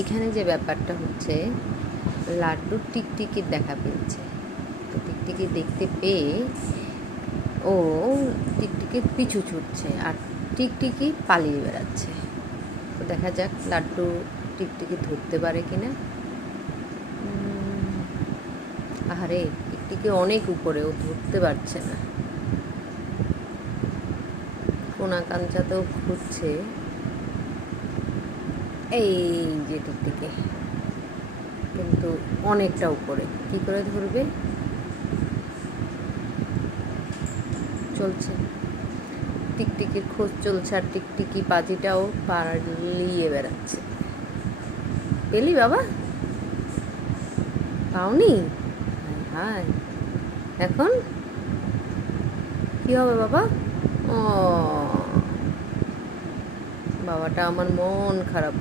এখানে যে ব্যাপারটা হচ্ছে, লাড্ডু টিকটিকির দেখা পেয়েছে। তো টিকটিকি দেখতে পেয়ে ও টিকটিকির পিছু ছুটছে, আর টিকটিকি পালিয়ে বেড়াচ্ছে। তো দেখা যাক লাড্ডু টিকটিকি ধরতে পারে কিনা। আহারে, টিকটিকি অনেক উপরে, ও ধরতে পারছে না। কোনা কাঞ্চাতেও ঘুরছে। এই যে টিকটিকি, কিন্তু অনেকটা উপরে, কি করে ধরবে? চলছে, টিকটিকির খোঁজ চলছে, আর টিকটিকি পাজিটাও পালিয়ে বেড়াচ্ছে। পেলি বাবা? পাওনি? হায়, এখন কি হবে বাবা? ও বাবাটা আমার মন খারাপ